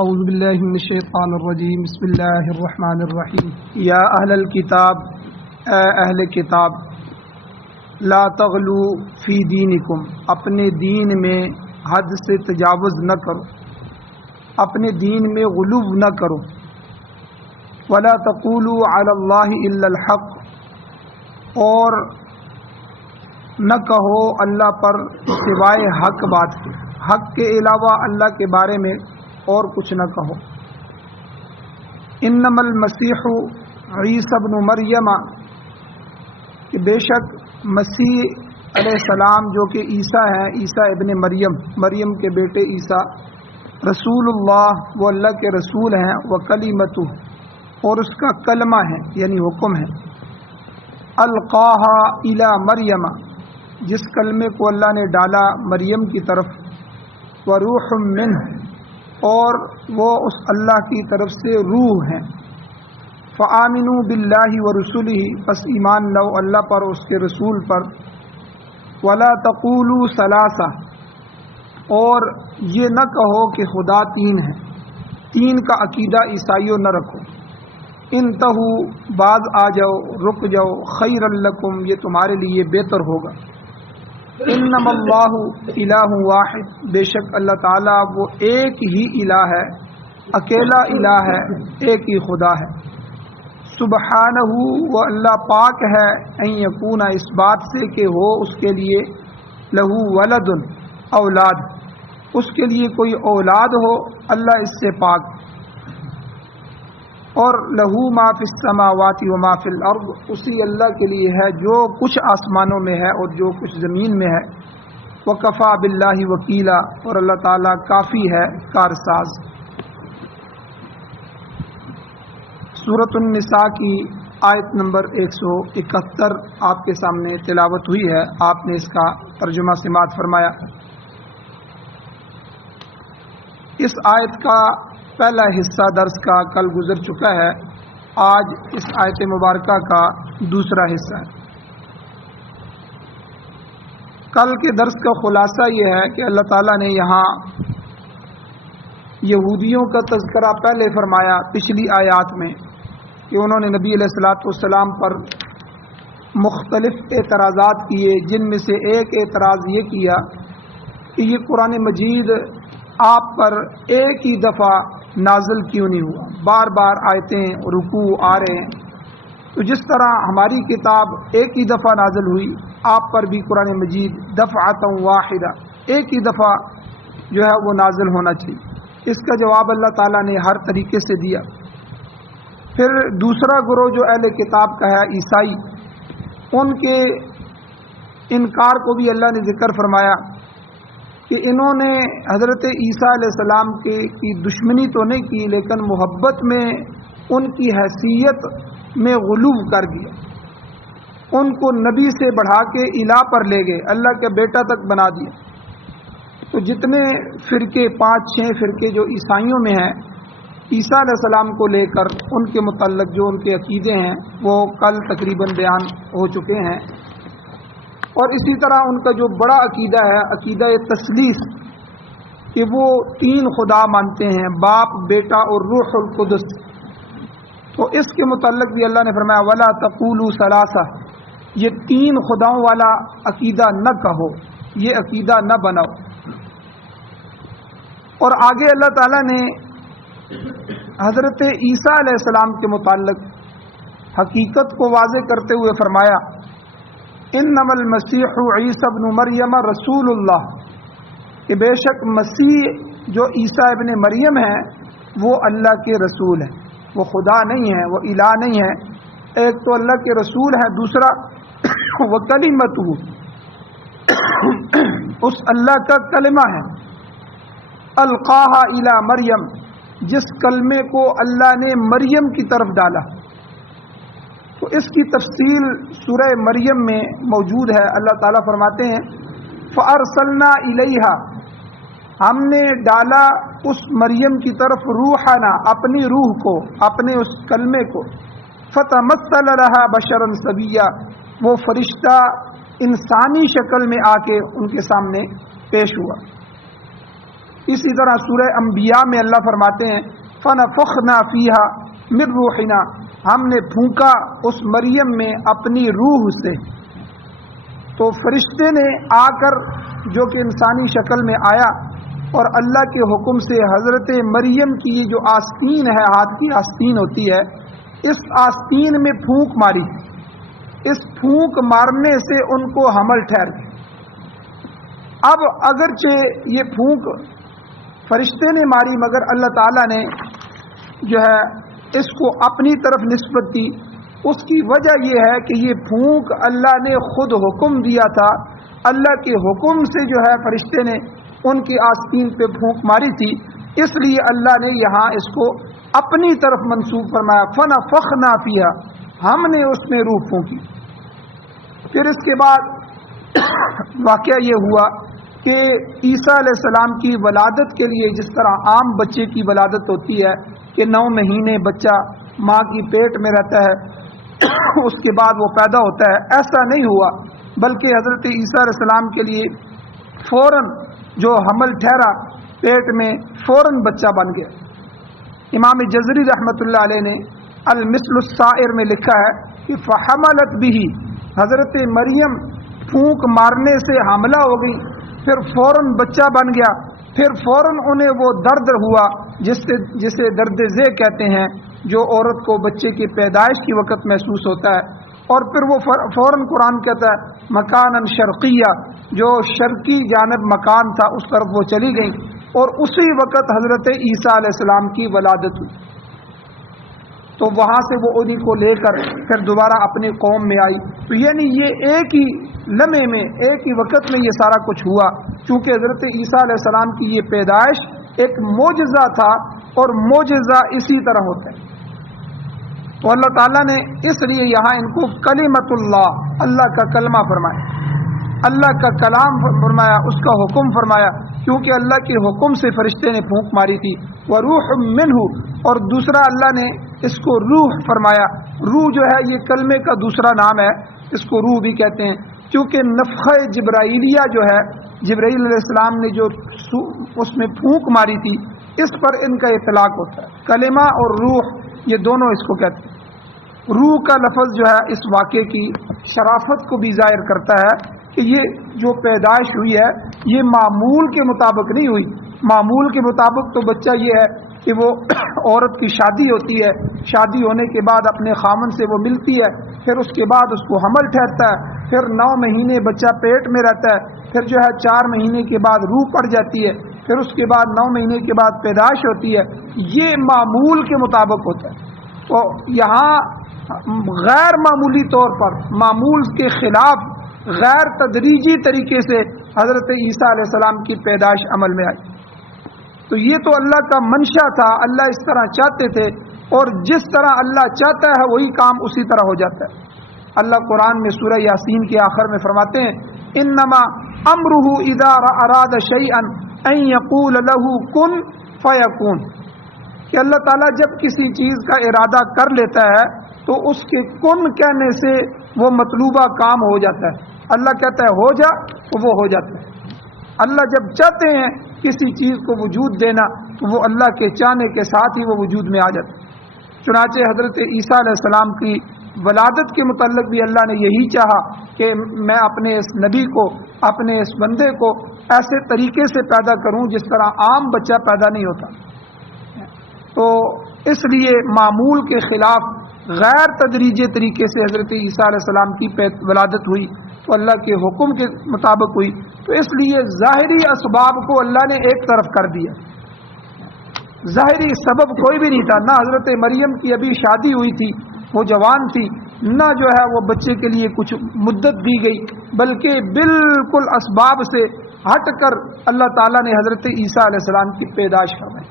اعوذ باللہ من الشیطان الرجیم بسم اللہ الرحمن الرحیم یا اہل الکتاب، اے اہل کتاب، لا تغلو فی دینکم، اپنے دین میں حد سے تجاوز نہ کرو، اپنے دین میں غلو نہ کرو، ولا تقولوا علی اللہ الا الحق، اور نہ کہو اللہ پر سوائے حق بات کے، حق کے علاوہ اللہ کے بارے میں اور کچھ نہ کہو۔ انما المسیح عیسی ابن مریم، کہ بے شک مسیح علیہ السلام جو کہ عیسیٰ ہیں، عیسیٰ ابن مریم، مریم کے بیٹے عیسیٰ، رسول اللہ، وہ اللہ کے رسول ہیں، وکلمتہ، اور اس کا کلمہ ہے یعنی حکم ہے، القاہا الی مریم، جس کلمے کو اللہ نے ڈالا مریم کی طرف، وروح منہ، اور وہ اس اللہ کی طرف سے روح ہیں، فآمنوا باللہ ورسلہ، پس ایمان لو اللہ پر اور اس کے رسول پر، ولا تقولوا ثلاثہ، اور یہ نہ کہو کہ خدا تین ہے، تین کا عقیدہ عیسائیوں نہ رکھو، انتہوا، باز آ جاؤ، رک جاؤ، خیر لکم، یہ تمہارے لیے بہتر ہوگا، انما اللہ الہ واحد، بے شک اللہ تعالیٰ وہ ایک ہی الہ ہے، اکیلا الہ ہے، ایک ہی خدا ہے، سبحانہ، وہ اللہ پاک ہے، ان یکون، اس بات سے کہ ہو اس کے لیے، لہو ولد، اولاد، اس کے لیے کوئی اولاد ہو، اللہ اس سے پاک، اور لہو ما فی السماوات و ما فی الارض، اسی اللہ کے لیے ہے جو کچھ آسمانوں میں ہے اور جو کچھ زمین میں ہے، وکفا باللہ وکیلا، اور اللہ تعالیٰ کافی ہے کارساز۔ سورۃ النساء کی آیت نمبر 171 آپ کے سامنے تلاوت ہوئی ہے، آپ نے اس کا ترجمہ سماعت فرمایا۔ اس آیت کا پہلا حصہ درس کا کل گزر چکا ہے، آج اس آیت مبارکہ کا دوسرا حصہ ہے۔ کل کے درس کا خلاصہ یہ ہے کہ اللہ تعالیٰ نے یہاں یہودیوں کا تذکرہ پہلے فرمایا پچھلی آیات میں، کہ انہوں نے نبی علیہ الصلوۃ والسلام پر مختلف اعتراضات کیے، جن میں سے ایک اعتراض یہ کیا کہ یہ قرآن مجید آپ پر ایک ہی دفعہ نازل کیوں نہیں ہوا، بار بار آیتیں رکوع آ رہے ہیں، تو جس طرح ہماری کتاب ایک ہی دفعہ نازل ہوئی، آپ پر بھی قرآن مجید دفعۃ واحدہ، ایک ہی دفعہ جو ہے وہ نازل ہونا چاہیے۔ اس کا جواب اللہ تعالیٰ نے ہر طریقے سے دیا۔ پھر دوسرا گروہ جو اہل کتاب کا ہے، عیسائی، ان کے انکار کو بھی اللہ نے ذکر فرمایا کہ انہوں نے حضرت عیسیٰ علیہ السلام کی دشمنی تو نہیں کی، لیکن محبت میں ان کی حیثیت میں غلو کر دیا، ان کو نبی سے بڑھا کے الہ پر لے گئے، اللہ کا بیٹا تک بنا دیا۔ تو جتنے فرقے، 5-6 فرقے جو عیسائیوں میں ہیں، عیسیٰ علیہ السلام کو لے کر ان کے متعلق جو ان کے عقیدے ہیں وہ کل تقریباً بیان ہو چکے ہیں، اور اسی طرح ان کا جو بڑا عقیدہ ہے، عقیدہ تثلیث، کہ وہ 3 خدا مانتے ہیں، باپ، بیٹا اور روح القدس، تو اس کے متعلق بھی اللہ نے فرمایا ولا تقولوا ثلاثہ، یہ 3 خداؤں والا عقیدہ نہ کہو، یہ عقیدہ نہ بناؤ۔ اور آگے اللہ تعالیٰ نے حضرت عیسیٰ علیہ السلام کے متعلق حقیقت کو واضح کرتے ہوئے فرمایا انما المسیح عیسی ابن مریم رسول اللہ، کہ بے شک مسیح جو عیسیٰ ابن مریم ہے وہ اللہ کے رسول ہے، وہ خدا نہیں ہے، وہ الہ نہیں ہے، ایک تو اللہ کے رسول ہے، دوسرا وکلمتہ، اس اللہ کا کلمہ ہے، القاہا الی مریم، جس کلمے کو اللہ نے مریم کی طرف ڈالا۔ تو اس کی تفصیل سورہ مریم میں موجود ہے۔ اللہ تعالیٰ فرماتے ہیں فَأَرْسَلْنَا إِلَيْهَا، ہم نے ڈالا اس مریم کی طرف روحنا، اپنی روح کو، اپنے اس کلمے کو، فَتَمَثَّلَ لَهَا بَشَرًا سَوِيًّا، وہ فرشتہ انسانی شکل میں آ کے ان کے سامنے پیش ہوا۔ اسی طرح سورہ انبیاء میں اللہ فرماتے ہیں فنفخنا فیہا من روحنا، ہم نے پھونکا اس مریم میں اپنی روح سے۔ تو فرشتے نے آ کر، جو کہ انسانی شکل میں آیا، اور اللہ کے حکم سے حضرت مریم کی یہ جو آستین ہے، ہاتھ کی آستین ہوتی ہے، اس آستین میں پھونک ماری۔ اس پھونک مارنے سے ان کو حمل ٹھہر گیا۔ اب اگرچہ یہ پھونک فرشتے نے ماری، مگر اللہ تعالیٰ نے جو ہے اس کو اپنی طرف نسبت دی۔ اس کی وجہ یہ ہے کہ یہ پھونک اللہ نے خود حکم دیا تھا، اللہ کے حکم سے جو ہے فرشتے نے ان کی آستین پہ پھونک ماری تھی، اس لیے اللہ نے یہاں اس کو اپنی طرف منسوب فرمایا، فنفخنا فیہا، ہم نے اس میں روح پھونکی۔ پھر اس کے بعد واقعہ یہ ہوا کہ عیسیٰ علیہ السلام کی ولادت کے لیے جس طرح عام بچے کی ولادت ہوتی ہے کہ 9 مہینے بچہ ماں کی پیٹ میں رہتا ہے، اس کے بعد وہ پیدا ہوتا ہے، ایسا نہیں ہوا، بلکہ حضرت عیسیٰ علیہ السلام کے لیے فوراً جو حمل ٹھہرا پیٹ میں فوراً بچہ بن گیا۔ امام جزری رحمۃ اللہ علیہ نے المثل السائر میں لکھا ہے کہ فحملت به، حضرت مریم پھونک مارنے سے حاملہ ہو گئی، پھر فوراً بچہ بن گیا، پھر فوراً انہیں وہ درد ہوا جسے درد ذے کہتے ہیں، جو عورت کو بچے کی پیدائش کی وقت محسوس ہوتا ہے، اور پھر وہ فوراً قرآن کہتا ہے مکاناً شرقیہ، جو شرقی جانب مکان تھا اس طرف وہ چلی گئی، اور اسی وقت حضرت عیسیٰ علیہ السلام کی ولادت ہوئی۔ تو وہاں سے وہ انہیں کو لے کر پھر دوبارہ اپنی قوم میں آئی۔ تو یعنی یہ ایک ہی لمحے میں، ایک ہی وقت میں یہ سارا کچھ ہوا، چونکہ حضرت عیسیٰ علیہ السلام کی یہ پیدائش ایک معجزہ تھا، اور معجزہ اسی طرح ہوتا ہے۔ تو اللہ تعالیٰ نے اس لیے یہاں ان کو کلمۃ اللہ، اللہ کا کلمہ فرمایا، اللہ کا کلام فرمایا، اس کا حکم فرمایا، کیونکہ اللہ کے حکم سے فرشتے نے پھونک ماری تھی۔ وروح منہ، اور دوسرا اللہ نے اس کو روح فرمایا۔ روح جو ہے یہ کلمے کا دوسرا نام ہے، اس کو روح بھی کہتے ہیں، کیونکہ نفخہ جبرائیلیہ جو ہے، جبرائیل علیہ السلام نے جو اس میں پھونک ماری تھی، اس پر ان کا اطلاق ہوتا ہے۔ کلمہ اور روح یہ دونوں اس کو کہتے ہیں۔ روح کا لفظ جو ہے اس واقعے کی شرافت کو بھی ظاہر کرتا ہے کہ یہ جو پیدائش ہوئی ہے یہ معمول کے مطابق نہیں ہوئی۔ معمول کے مطابق تو بچہ یہ ہے کہ وہ عورت کی شادی ہوتی ہے، شادی ہونے کے بعد اپنے خامن سے وہ ملتی ہے، پھر اس کے بعد اس کو حمل ٹھہرتا ہے، پھر 9 مہینے بچہ پیٹ میں رہتا ہے، پھر جو ہے 4 مہینے کے بعد روح پڑ جاتی ہے، پھر اس کے بعد 9 مہینے کے بعد پیدائش ہوتی ہے۔ یہ معمول کے مطابق ہوتا ہے۔ تو یہاں غیر معمولی طور پر، معمول کے خلاف غیر تدریجی طریقے سے حضرت عیسیٰ علیہ السلام کی پیدائش عمل میں آئی۔ تو یہ تو اللہ کا منشا تھا، اللہ اس طرح چاہتے تھے، اور جس طرح اللہ چاہتا ہے وہی کام اسی طرح ہو جاتا ہے۔ اللہ قرآن میں سورہ یاسین کے آخر میں فرماتے ہیں انما امرہ اذا اراد شیئا ان یقول له کن فیکون، کہ اللہ تعالیٰ جب کسی چیز کا ارادہ کر لیتا ہے تو اس کے کن کہنے سے وہ مطلوبہ کام ہو جاتا ہے۔ اللہ کہتا ہے ہو جا تو وہ ہو جاتا ہے۔ اللہ جب چاہتے ہیں کسی چیز کو وجود دینا تو وہ اللہ کے چاہنے کے ساتھ ہی وہ وجود میں آ جاتا ہے۔ چنانچہ حضرت عیسیٰ علیہ السلام کی ولادت کے متعلق بھی اللہ نے یہی چاہا کہ میں اپنے اس نبی کو، اپنے اس بندے کو ایسے طریقے سے پیدا کروں جس طرح عام بچہ پیدا نہیں ہوتا۔ تو اس لیے معمول کے خلاف غیر تدریجی طریقے سے حضرت عیسیٰ علیہ السلام کی ولادت ہوئی، تو اللہ کے حکم کے مطابق ہوئی۔ تو اس لیے ظاہری اسباب کو اللہ نے ایک طرف کر دیا، ظاہری سبب کوئی بھی نہیں تھا، نہ حضرت مریم کی ابھی شادی ہوئی تھی، وہ جوان تھی، نہ جو ہے وہ بچے کے لیے کچھ مدت دی گئی، بلکہ بالکل اسباب سے ہٹ کر اللہ تعالیٰ نے حضرت عیسیٰ علیہ السلام کی پیدائش فرمائی۔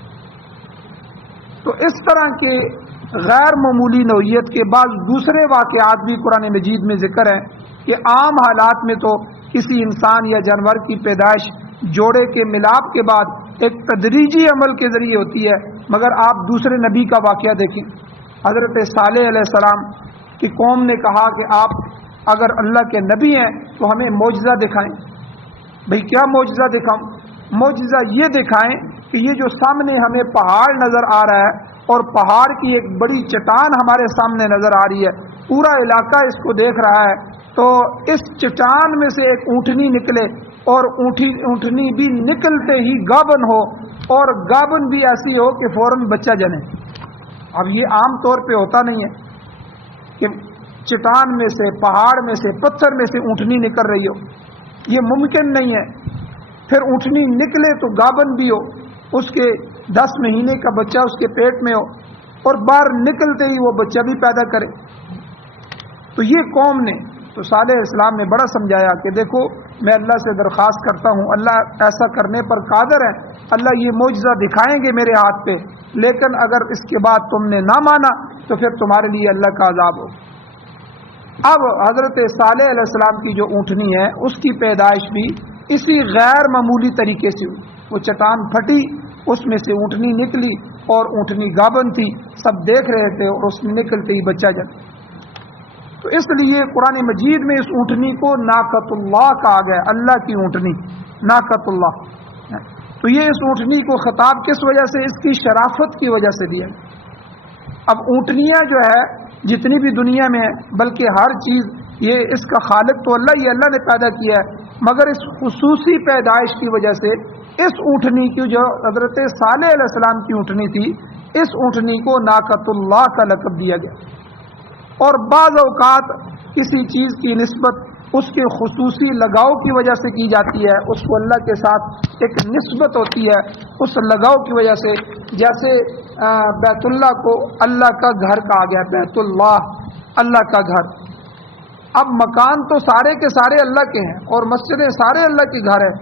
تو اس طرح کے غیر معمولی نوعیت کے بعض دوسرے واقعات بھی قرآن مجید میں ذکر ہیں کہ عام حالات میں تو کسی انسان یا جانور کی پیدائش جوڑے کے ملاپ کے بعد ایک تدریجی عمل کے ذریعے ہوتی ہے، مگر آپ دوسرے نبی کا واقعہ دیکھیں۔ حضرت صالح علیہ السلام کی قوم نے کہا کہ آپ اگر اللہ کے نبی ہیں تو ہمیں معجزہ دکھائیں۔ بھئی کیا معجزہ دکھاؤں؟ معجزہ یہ دکھائیں کہ یہ جو سامنے ہمیں پہاڑ نظر آ رہا ہے اور پہاڑ کی ایک بڑی چٹان ہمارے سامنے نظر آ رہی ہے، پورا علاقہ اس کو دیکھ رہا ہے، تو اس چٹان میں سے ایک اونٹنی نکلے اور اونٹنی بھی نکلتے ہی گابن ہو، اور گابن بھی ایسی ہو کہ فوراً بچہ جنے۔ اب یہ عام طور پہ ہوتا نہیں ہے کہ چٹان میں سے، پہاڑ میں سے، پتھر میں سے اونٹنی نکل رہی ہو، یہ ممکن نہیں ہے۔ پھر اونٹنی نکلے تو گابن بھی ہو، اس کے 10 مہینے کا بچہ اس کے پیٹ میں ہو، اور باہر نکلتے ہی وہ بچہ بھی پیدا کرے۔ تو یہ قوم نے، تو صالح علیہ السلام نے بڑا سمجھایا کہ دیکھو میں اللہ سے درخواست کرتا ہوں، اللہ ایسا کرنے پر قادر ہے، اللہ یہ معجزہ دکھائیں گے میرے ہاتھ پہ، لیکن اگر اس کے بعد تم نے نہ مانا تو پھر تمہارے لیے اللہ کا عذاب ہو۔ اب حضرت صالح علیہ السلام کی جو اونٹنی ہے اس کی پیدائش بھی اسی غیر معمولی طریقے سے ہوئی۔ وہ چٹان پھٹی، اس میں سے اونٹنی نکلی، اور اونٹنی گابن تھی، سب دیکھ رہے تھے، اور اس میں نکلتے ہی بچہ جن۔ تو اس لیے قرآن مجید میں اس اونٹنی کو ناقۃ اللہ کہا گیا، اللہ کی اونٹنی، ناقۃ اللہ۔ تو یہ اس اونٹنی کو خطاب کس وجہ سے؟ اس کی شرافت کی وجہ سے دیا۔ اب اونٹنیاں جو ہے جتنی بھی دنیا میں ہے، بلکہ ہر چیز، یہ اس کا خالق تو اللہ ہی، اللہ نے پیدا کیا ہے، مگر اس خصوصی پیدائش کی وجہ سے اس اونٹنی کی، جو حضرت صالح علیہ السلام کی اونٹنی تھی، اس اونٹنی کو ناقۃ اللہ کا لقب دیا گیا۔ اور بعض اوقات کسی چیز کی نسبت اس کے خصوصی لگاؤ کی وجہ سے کی جاتی ہے، اس کو اللہ کے ساتھ ایک نسبت ہوتی ہے اس لگاؤ کی وجہ سے، جیسے بیت اللہ کو اللہ کا گھر کہا گیا، بیت اللہ، اللہ کا گھر۔ اب مکان تو سارے کے سارے اللہ کے ہیں، اور مسجدیں سارے اللہ کے گھر ہیں،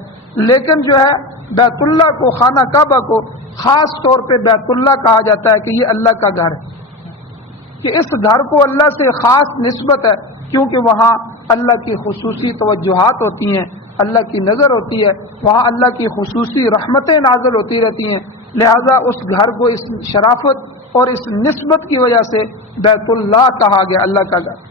لیکن جو ہے بیت اللہ کو، خانہ کعبہ کو خاص طور پہ بیت اللہ کہا جاتا ہے کہ یہ اللہ کا گھر ہے، کہ اس گھر کو اللہ سے خاص نسبت ہے، کیونکہ وہاں اللہ کی خصوصی توجہات ہوتی ہیں، اللہ کی نظر ہوتی ہے، وہاں اللہ کی خصوصی رحمتیں نازل ہوتی رہتی ہیں، لہذا اس گھر کو اس شرافت اور اس نسبت کی وجہ سے بیت اللہ کہا گیا، اللہ کا گھر۔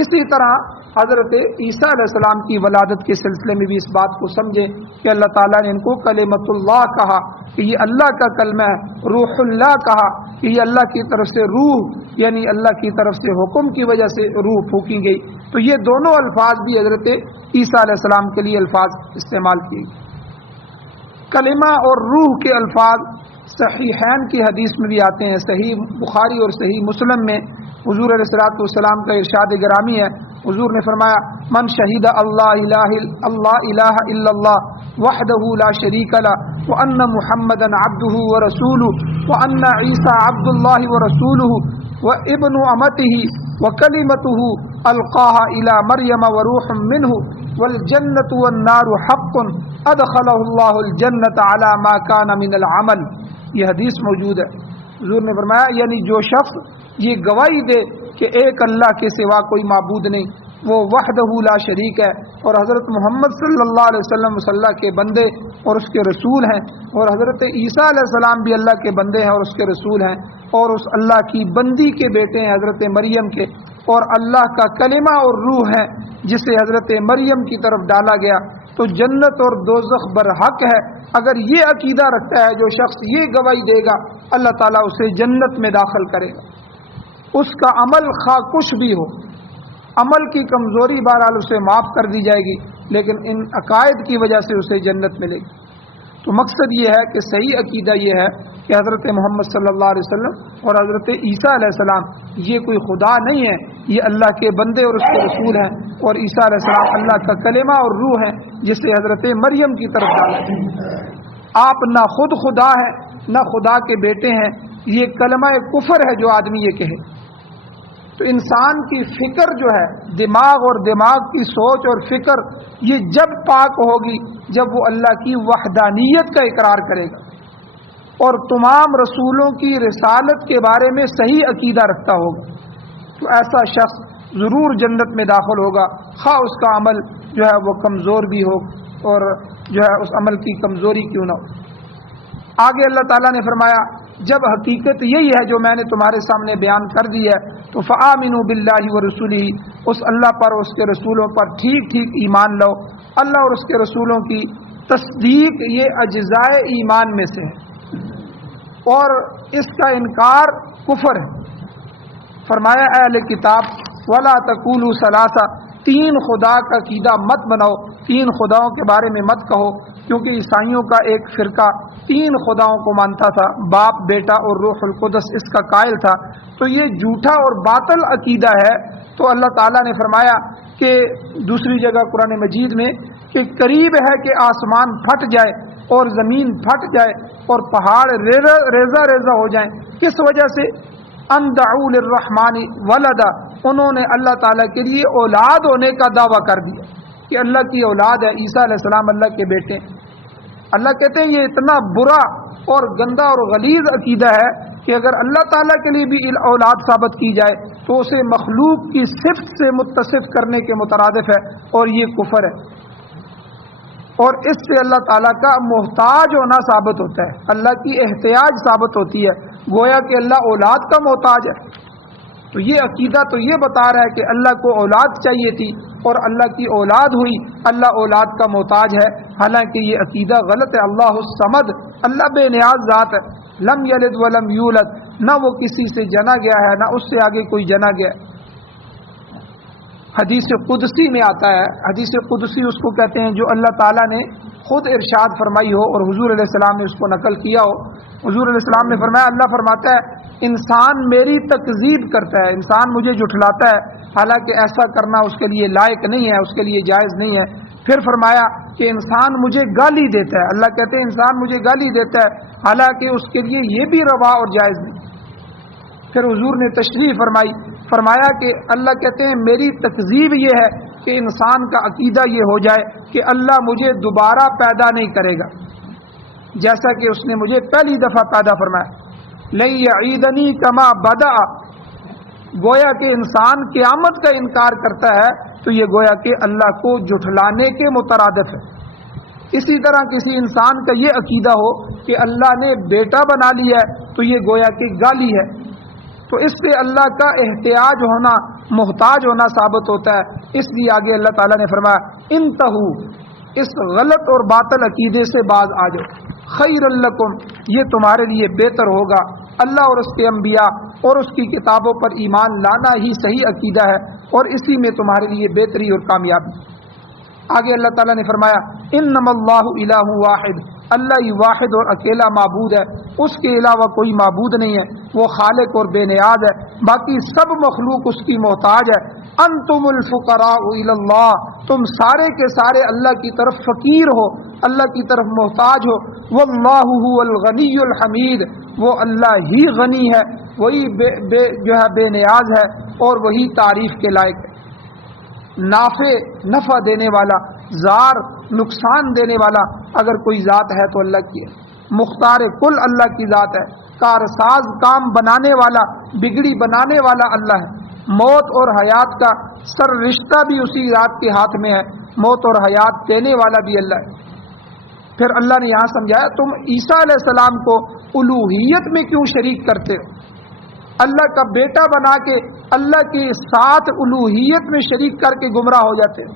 اسی طرح حضرت عیسیٰ علیہ السلام کی ولادت کے سلسلے میں بھی اس بات کو سمجھے کہ اللہ تعالیٰ نے ان کو کلمۃ اللہ کہا، کہ یہ اللہ کا کلمہ ہے، روح اللہ کہا کہ یہ اللہ کی طرف سے روح، یعنی اللہ کی طرف سے حکم کی وجہ سے روح پھونکی گئی۔ تو یہ دونوں الفاظ بھی حضرت عیسیٰ علیہ السلام کے لیے الفاظ استعمال کیے۔ کلمہ اور روح کے الفاظ صحیحین کی حدیث میں بھی آتے ہیں، صحیح بخاری اور صحیح مسلم میں حضور علیہ السلام کا ارشاد گرامی ہے، حضور نے فرمایا من شہید اللہ الہ الا اللہ وحدہ لا شریک لہ وان محمدا عبدہ ورسولہ وان عیسیٰ عبد اللہ ورسولہ وابن امتہ وکلمتہ القاها الى مریم وروح منہ والجنۃ والنار حق ادخلہ اللہ الجنۃ علی ما کان من العمل۔ یہ حدیث موجود ہے، حضور نے فرمایا یعنی جو شخص یہ گواہی دے کہ ایک اللہ کے سوا کوئی معبود نہیں، وہ وحدہ لا شریک ہے، اور حضرت محمد صلی اللہ علیہ وسلم اللہ کے بندے اور اس کے رسول ہیں، اور حضرت عیسیٰ علیہ السلام بھی اللہ کے بندے ہیں اور اس کے رسول ہیں، اور اس اللہ کی بندی کے بیٹے ہیں حضرت مریم کے، اور اللہ کا کلمہ اور روح ہے جسے حضرت مریم کی طرف ڈالا گیا، تو جنت اور دوزخ برحق ہے۔ اگر یہ عقیدہ رکھتا ہے جو شخص، یہ گواہی دے گا، اللہ تعالیٰ اسے جنت میں داخل کرے گا۔ اس کا عمل خواہ کچھ بھی ہو، عمل کی کمزوری بہرحال اسے معاف کر دی جائے گی، لیکن ان عقائد کی وجہ سے اسے جنت ملے گی۔ تو مقصد یہ ہے کہ صحیح عقیدہ یہ ہے کہ حضرت محمد صلی اللہ علیہ وسلم اور حضرت عیسیٰ علیہ السلام یہ کوئی خدا نہیں ہے، یہ اللہ کے بندے اور اس کے رسول ہیں، اور عیسیٰ علیہ السلام اللہ کا کلمہ اور روح ہے جسے حضرت مریم کی طرف ڈالا ہے۔ آپ نہ خود خدا ہیں نہ خدا کے بیٹے ہیں، یہ کلمہ کفر ہے جو آدمی یہ کہے۔ تو انسان کی فکر جو ہے، دماغ اور دماغ کی سوچ اور فکر، یہ جب پاک ہوگی جب وہ اللہ کی وحدانیت کا اقرار کرے گا اور تمام رسولوں کی رسالت کے بارے میں صحیح عقیدہ رکھتا ہوگا، تو ایسا شخص ضرور جنت میں داخل ہوگا، خواہ اس کا عمل جو ہے وہ کمزور بھی ہو اور جو ہے اس عمل کی کمزوری کیوں نہ ہو۔ آگے اللہ تعالیٰ نے فرمایا جب حقیقت یہی ہے جو میں نے تمہارے سامنے بیان کر دی ہے، تو فآمنوا باللہ ورسولہ، اس اللہ پر، اس کے رسولوں پر ٹھیک ٹھیک ایمان لو، اللہ اور اس کے رسولوں کی تصدیق یہ اجزائے ایمان میں سے ہے اور اس کا انکار کفر ہے۔ فرمایا اے اہل کتاب ولا تقولوا ثلاثہ، تین خدا کا عقیدہ مت بناؤ، تین خداؤں کے بارے میں مت کہو، کیونکہ عیسائیوں کا ایک فرقہ تین خداؤں کو مانتا تھا، باپ، بیٹا اور روح القدس اس کا قائل تھا۔ تو یہ جھوٹا اور باطل عقیدہ ہے۔ تو اللہ تعالیٰ نے فرمایا کہ دوسری جگہ قرآن مجید میں کہ قریب ہے کہ آسمان پھٹ جائے اور زمین پھٹ جائے اور پہاڑ ریزہ ریزہ ہو جائیں۔ کس وجہ سے؟ ان دعوا للرحمن ولدا، انہوں نے اللہ تعالیٰ کے لیے اولاد ہونے کا دعویٰ کر دیا کہ اللہ کی اولاد ہے، عیسیٰ علیہ السلام اللہ کے بیٹے ہیں۔ اللہ کہتے ہیں یہ اتنا برا اور گندا اور غلیظ عقیدہ ہے کہ اگر اللہ تعالیٰ کے لیے بھی اولاد ثابت کی جائے تو اسے مخلوق کی صفت سے متصف کرنے کے مترادف ہے، اور یہ کفر ہے، اور اس سے اللہ تعالیٰ کا محتاج ہونا ثابت ہوتا ہے، اللہ کی احتیاج ثابت ہوتی ہے، گویا کہ اللہ اولاد کا محتاج ہے۔ تو یہ عقیدہ تو یہ بتا رہا ہے کہ اللہ کو اولاد چاہیے تھی اور اللہ کی اولاد ہوئی، اللہ اولاد کا محتاج ہے، حالانکہ یہ عقیدہ غلط ہے۔ اللہ الصمد، اللہ بے نیاز ذات ہے، لم یلد ولم یولد، نہ وہ کسی سے جنا گیا ہے نہ اس سے آگے کوئی جنا گیا ہے۔ حدیث قدسی میں آتا ہے، حدیث قدسی اس کو کہتے ہیں جو اللہ تعالیٰ نے خود ارشاد فرمائی ہو اور حضور علیہ السلام نے اس کو نقل کیا ہو۔ حضور علیہ السلام نے فرمایا، اللہ فرماتا ہے انسان میری تکذیب کرتا ہے، انسان مجھے جھٹلاتا ہے، حالانکہ ایسا کرنا اس کے لیے لائق نہیں ہے، اس کے لیے جائز نہیں ہے۔ پھر فرمایا کہ انسان مجھے گالی دیتا ہے، اللہ کہتے ہیں انسان مجھے گالی دیتا ہے، حالانکہ اس کے لیے یہ بھی روا اور جائز نہیں۔ پھر حضور نے تشریح فرمائی، فرمایا کہ اللہ کہتے ہیں میری تکذیب یہ ہے کہ انسان کا عقیدہ یہ ہو جائے کہ اللہ مجھے دوبارہ پیدا نہیں کرے گا، جیسا کہ اس نے مجھے پہلی دفعہ پیدا فرمایا، لن یعیدنی کما بدأ، گویا کہ انسان قیامت کا انکار کرتا ہے تو یہ گویا کہ اللہ کو جھٹلانے کے مترادف ہے۔ اسی طرح کسی انسان کا یہ عقیدہ ہو کہ اللہ نے بیٹا بنا لیا ہے تو یہ گویا کہ گالی ہے، تو اس سے اللہ کا احتیاج ہونا، محتاج ہونا ثابت ہوتا ہے۔ اس لیے آگے اللہ تعالیٰ نے فرمایا انتہو، اس غلط اور باطل عقیدے سے باز آ جاؤ، خیر لکم، یہ تمہارے لیے بہتر ہوگا۔ اللہ اور اس کے انبیاء اور اس کی کتابوں پر ایمان لانا ہی صحیح عقیدہ ہے، اور اسی میں تمہارے لیے بہتری اور کامیابی۔ آگے اللہ تعالیٰ نے فرمایا انما اللہ الہ واحد، اللہ ہی واحد اور اکیلا معبود ہے، اس کے علاوہ کوئی معبود نہیں ہے، وہ خالق اور بے نیاز ہے، باقی سب مخلوق اس کی محتاج ہے۔ انتم الفقراء الی اللہ، تم سارے کے سارے اللہ کی طرف فقیر ہو، اللہ کی طرف محتاج ہو۔ واللہ هو الغنی الحمید، وہ اللہ ہی غنی ہے، وہی بے نیاز ہے اور وہی تعریف کے لائق ہے۔ نافع نفع دینے والا، زار نقصان دینے والا اگر کوئی ذات ہے تو اللہ کی ہے، مختار کل اللہ کی ذات ہے، کارساز کام بنانے والا، بگڑی بنانے والا اللہ ہے، موت اور حیات کا سر رشتہ بھی اسی ذات کے ہاتھ میں ہے، موت اور حیات دینے والا بھی اللہ ہے۔ پھر اللہ نے یہاں سمجھایا تم عیسیٰ علیہ السلام کو الوہیت میں کیوں شریک کرتے ہو، اللہ کا بیٹا بنا کے اللہ کے ساتھ الوہیت میں شریک کر کے گمراہ ہو جاتے ہیں۔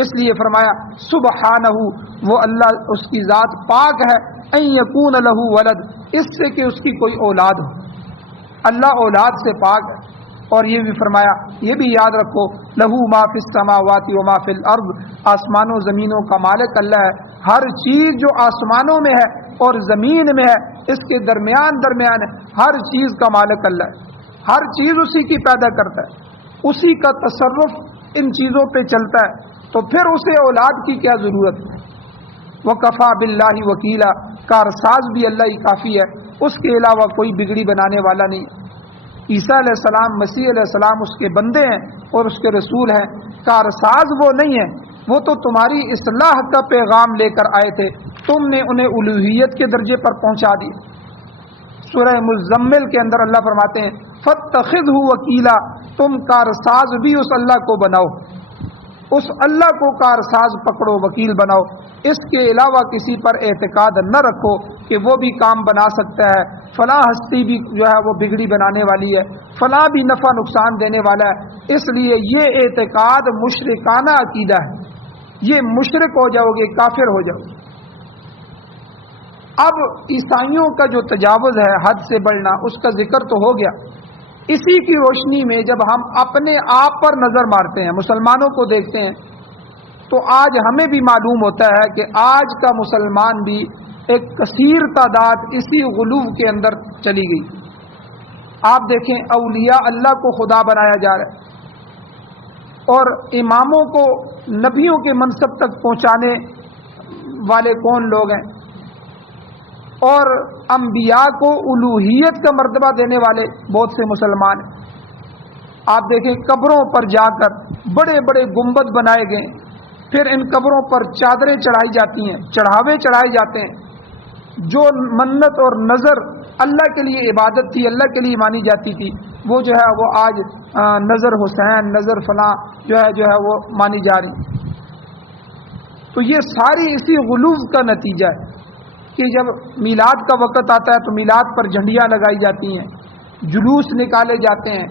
اس لیے فرمایا سبحانہ، وہ اللہ اس کی ذات پاک ہے، ان یکون لہ ولد، اس سے کہ اس کی کوئی اولاد ہو، اللہ اولاد سے پاک ہے۔ اور یہ بھی فرمایا، یہ بھی یاد رکھو، لہو ما فی السماوات و ما فی الارض، آسمانوں زمینوں کا مالک اللہ ہے، ہر چیز جو آسمانوں میں ہے اور زمین میں ہے، اس کے درمیان ہے، ہر چیز کا مالک اللہ ہے، ہر چیز اسی کی پیدا کرتا ہے، اسی کا تصرف ان چیزوں پہ چلتا ہے، تو پھر اسے اولاد کی کیا ضرورت ہے؟ وکفا باللہ وکیلا، کارساز بھی اللہ ہی کافی ہے، اس کے علاوہ کوئی بگڑی بنانے والا نہیں۔ عیسیٰ علیہ السلام، مسیح علیہ السلام اس کے بندے ہیں اور اس کے رسول ہیں، کارساز وہ نہیں ہیں، وہ تو تمہاری اصلاح کا پیغام لے کر آئے تھے، تم نے انہیں الوہیت کے درجے پر پہنچا دیا۔ سورہ مزمل کے اندر اللہ فرماتے ہیں فاتخذہ وکیلا، تم کارساز بھی اس اللہ کو بناؤ، اس اللہ کو کارساز پکڑو، وکیل بناؤ، اس کے علاوہ کسی پر اعتقاد نہ رکھو کہ وہ بھی کام بنا سکتا ہے، فلاں ہستی بھی جو ہے وہ بگڑی بنانے والی ہے، فلاں بھی نفع نقصان دینے والا ہے۔ اس لیے یہ اعتقاد مشرکانہ عقیدہ ہے، یہ مشرک ہو جاؤ گے، کافر ہو جاؤ گے۔ اب عیسائیوں کا جو تجاوز ہے حد سے بڑھنا، اس کا ذکر تو ہو گیا. اسی کی روشنی میں جب ہم اپنے آپ پر نظر مارتے ہیں، مسلمانوں کو دیکھتے ہیں، تو آج ہمیں بھی معلوم ہوتا ہے کہ آج کا مسلمان بھی ایک کثیر تعداد اسی غلو کے اندر چلی گئی. آپ دیکھیں اولیاء اللہ کو خدا بنایا جا رہا ہے، اور اماموں کو نبیوں کے منصب تک پہنچانے والے کون لوگ ہیں، اور انبیاء کو الوہیت کا مرتبہ دینے والے بہت سے مسلمان ہیں. آپ دیکھیں قبروں پر جا کر بڑے بڑے گنبد بنائے گئے، پھر ان قبروں پر چادریں چڑھائی جاتی ہیں، چڑھاوے چڑھائے جاتے ہیں. جو منت اور نظر اللہ کے لیے عبادت تھی، اللہ کے لیے مانی جاتی تھی، وہ جو ہے وہ آج نظر حسین، نظر فلاں جو ہے وہ مانی جا رہی. تو یہ ساری اسی غلو کا نتیجہ ہے کہ جب میلاد کا وقت آتا ہے تو میلاد پر جھنڈیاں لگائی جاتی ہیں، جلوس نکالے جاتے ہیں،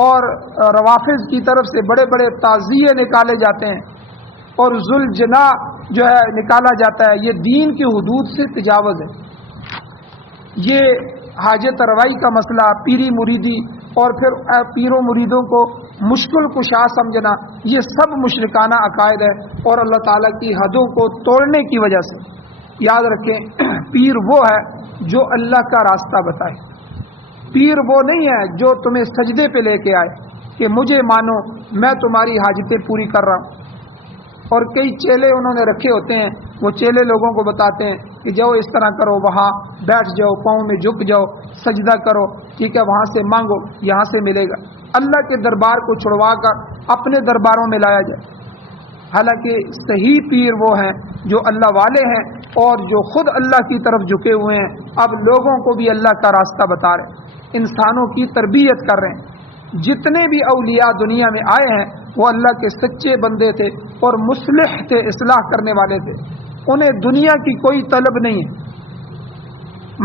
اور روافض کی طرف سے بڑے بڑے تعزیے نکالے جاتے ہیں، اور ذوالجنا جو ہے نکالا جاتا ہے. یہ دین کی حدود سے تجاوز ہے. یہ حاجت روائی کا مسئلہ، پیری مریدی، اور پھر پیروں مریدوں کو مشکل کشا سمجھنا، یہ سب مشرکانہ عقائد ہے، اور اللہ تعالیٰ کی حدوں کو توڑنے کی وجہ سے. یاد رکھیں پیر وہ ہے جو اللہ کا راستہ بتائے. پیر وہ نہیں ہے جو تمہیں سجدے پہ لے کے آئے کہ مجھے مانو، میں تمہاری حاجتیں پوری کر رہا ہوں. اور کئی چیلے انہوں نے رکھے ہوتے ہیں، وہ چیلے لوگوں کو بتاتے ہیں کہ جاؤ اس طرح کرو، وہاں بیٹھ جاؤ، پاؤں میں جھک جاؤ، سجدہ کرو، ٹھیک ہے، وہاں سے مانگو، یہاں سے ملے گا. اللہ کے دربار کو چھڑوا کر اپنے درباروں میں لایا جائے. حالانکہ صحیح پیر وہ ہیں جو اللہ والے ہیں اور جو خود اللہ کی طرف جھکے ہوئے ہیں. اب لوگوں کو بھی اللہ کا راستہ بتا رہے ہیں، انسانوں کی تربیت کر رہے ہیں. جتنے بھی اولیاء دنیا میں آئے ہیں وہ اللہ کے سچے بندے تھے اور مصلح تھے، اصلاح کرنے والے تھے. انہیں دنیا کی کوئی طلب نہیں ہے.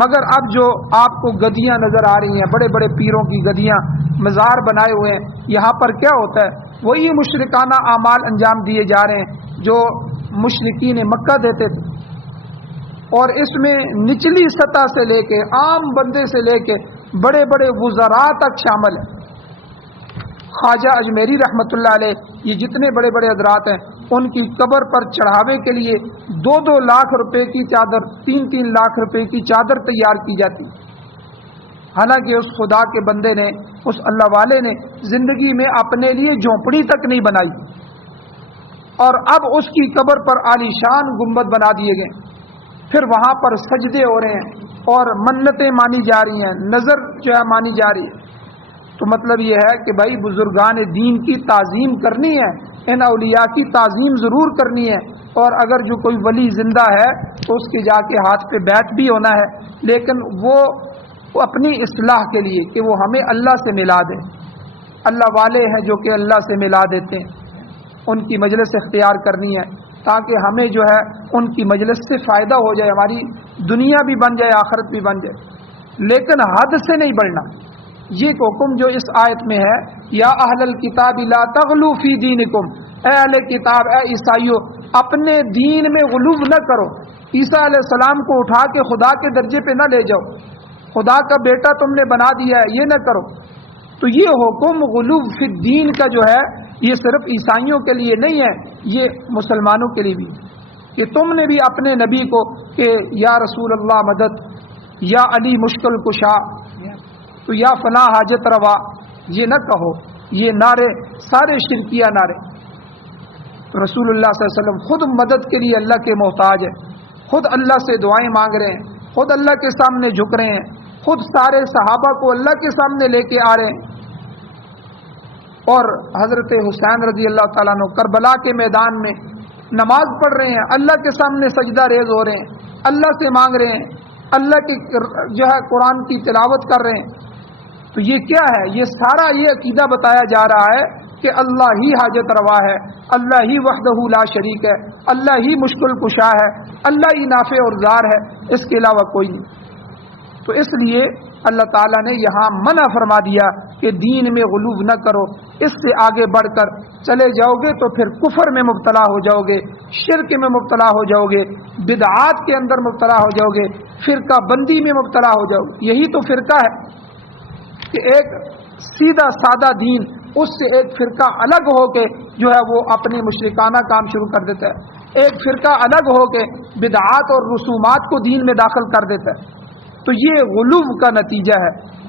مگر اب جو آپ کو گدیاں نظر آ رہی ہیں، بڑے بڑے پیروں کی گدیاں، مزار بنائے ہوئے ہیں، یہاں پر کیا ہوتا ہے؟ وہی مشرکانہ اعمال انجام دیے جا رہے ہیں جو مشرکین مکہ دیتے تھے. اور اس میں نچلی سطح سے لے کے عام بندے سے لے کے بڑے بڑے وزراء تک شامل ہیں. خواجہ اجمیری رحمۃ اللہ علیہ، یہ جتنے بڑے بڑے حضرات ہیں، ان کی قبر پر چڑھاوے کے لیے 2-2 لاکھ روپے کی چادر، 3-3 لاکھ روپے کی چادر تیار کی جاتی. حالانکہ اس خدا کے بندے نے، اس اللہ والے نے زندگی میں اپنے لیے جھونپڑی تک نہیں بنائی، اور اب اس کی قبر پر عالیشان گنبد بنا دیے گئے. پھر وہاں پر سجدے ہو رہے ہیں اور منتیں مانی جا رہی ہیں، نظر جو ہے مانی جا رہی ہے. تو مطلب یہ ہے کہ بھائی بزرگان دین کی تعظیم کرنی ہے، ان اولیاء کی تعظیم ضرور کرنی ہے، اور اگر جو کوئی ولی زندہ ہے تو اس کے جا کے ہاتھ پہ بیعت بھی ہونا ہے، لیکن وہ اپنی اصلاح کے لیے کہ وہ ہمیں اللہ سے ملا دے. اللہ والے ہیں جو کہ اللہ سے ملا دیتے ہیں، ان کی مجلس اختیار کرنی ہے تاکہ ہمیں جو ہے ان کی مجلس سے فائدہ ہو جائے، ہماری دنیا بھی بن جائے، آخرت بھی بن جائے. لیکن حد سے نہیں بڑھنا. یہ حکم جو اس آیت میں ہے، یا اہل الکتاب لا تغلو فی دینکم، اے اہل کتاب، اے عیسائیوں، اپنے دین میں غلو نہ کرو. عیسیٰ علیہ السلام کو اٹھا کے خدا کے درجے پہ نہ لے جاؤ، خدا کا بیٹا تم نے بنا دیا ہے، یہ نہ کرو. تو یہ حکم غلو فی الدین کا جو ہے، یہ صرف عیسائیوں کے لیے نہیں ہے، یہ مسلمانوں کے لیے بھی، کہ تم نے بھی اپنے نبی کو کہ یا رسول اللہ مدد، یا علی مشکل کشا، تو یا فلاں حاجت روا، یہ نہ کہو. یہ نعرے سارے شرکیہ نعرے. رسول اللہ صلی اللہ علیہ وسلم خود مدد کے لیے اللہ کے محتاج ہے، خود اللہ سے دعائیں مانگ رہے ہیں، خود اللہ کے سامنے جھک رہے ہیں، خود سارے صحابہ کو اللہ کے سامنے لے کے آ رہے ہیں. اور حضرت حسین رضی اللہ تعالیٰ عنہ کربلا کے میدان میں نماز پڑھ رہے ہیں، اللہ کے سامنے سجدہ ریز ہو رہے ہیں، اللہ سے مانگ رہے ہیں، اللہ کی جو ہے قرآن کی تلاوت کر رہے ہیں. تو یہ کیا ہے؟ یہ سارا یہ عقیدہ بتایا جا رہا ہے کہ اللہ ہی حاجت روا ہے، اللہ ہی وحدہ لا شریک ہے، اللہ ہی مشکل کشا ہے، اللہ ہی نافع اور ضار ہے، اس کے علاوہ کوئی نہیں. تو اس لیے اللہ تعالیٰ نے یہاں منع فرما دیا کہ دین میں غلو نہ کرو، اس سے آگے بڑھ کر چلے جاؤ گے تو پھر کفر میں مبتلا ہو جاؤ گے، شرک میں مبتلا ہو جاؤ گے، بدعات کے اندر مبتلا ہو جاؤ گے، فرقہ بندی میں مبتلا ہو جاؤ گے۔ یہی تو فرقہ ہے کہ ایک سیدھا سادہ دین، اس سے ایک فرقہ الگ ہو کے جو ہے وہ اپنی مشرکانہ کام شروع کر دیتا ہے، ایک فرقہ الگ ہو کے بدعات اور رسومات کو دین میں داخل کر دیتا ہے۔ تو یہ غلو کا نتیجہ ہے۔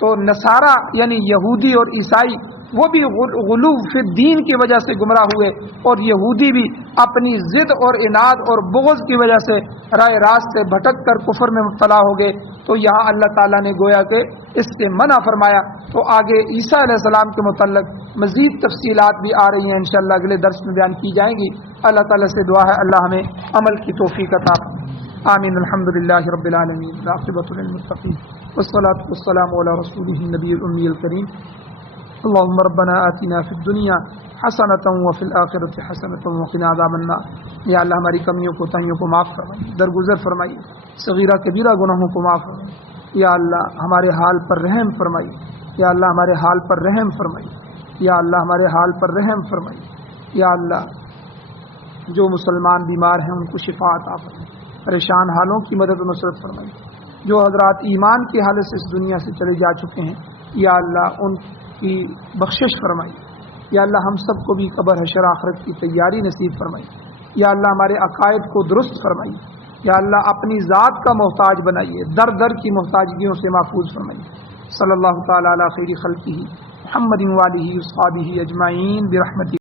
تو نصارہ یعنی یہودی اور عیسائی وہ بھی غلو فی الدین کی وجہ سے گمراہ ہوئے، اور یہودی بھی اپنی ضد اور عناد اور بغض کی وجہ سے رائے راست سے بھٹک کر کفر میں مبتلا ہو گئے۔ تو یہاں اللہ تعالیٰ نے گویا کہ اس سے منع فرمایا۔ تو آگے عیسیٰ علیہ السلام کے متعلق مزید تفصیلات بھی آ رہی ہیں، انشاءاللہ اگلے درس میں بیان کی جائیں گی۔ اللہ تعالیٰ سے دعا ہے اللہ ہمیں عمل کی توفیق عطا فرمائے۔ آمین۔ الحمدللہ رب العالمین، والعاقبۃ للمتقین، والصلاۃ والسلام علی رسولہ النبی الامی الکریم۔ اللهم ربنا آتنا في الدنيا حسنة وفي الآخرة حسنة وقنا عذاب النار۔ یا اللہ ہماری کمیوں کو تائیوں کو معاف فرمائیے، درگزر فرمائیے، صغیرہ کبیرہ گناہوں کو معاف فرمائیے۔ یا اللہ ہمارے حال پر رحم فرمائیے، یا اللہ ہمارے حال پر رحم فرمائیے، یا اللہ ہمارے حال پر رحم فرمائیے۔ یا اللہ جو مسلمان بیمار ہیں ان کو شفا عطا فرمائیے، پریشان حالوں کی مدد و نصرت فرمائیے۔ جو حضرات ایمان کی حالت سے اس دنیا سے چلے جا چکے ہیں یا اللہ ان کی بخشش فرمائی۔ یا اللہ ہم سب کو بھی قبر حشر آخرت کی تیاری نصیب فرمائی۔ یا اللہ ہمارے عقائد کو درست فرمائی۔ یا اللہ اپنی ذات کا محتاج بنائیے، در در کی محتاجگیوں سے محفوظ فرمائیے۔ صلی اللہ تعالی علی خیر خلقہ محمد و آلہ و اصحابہ اجمعین برحمتہ۔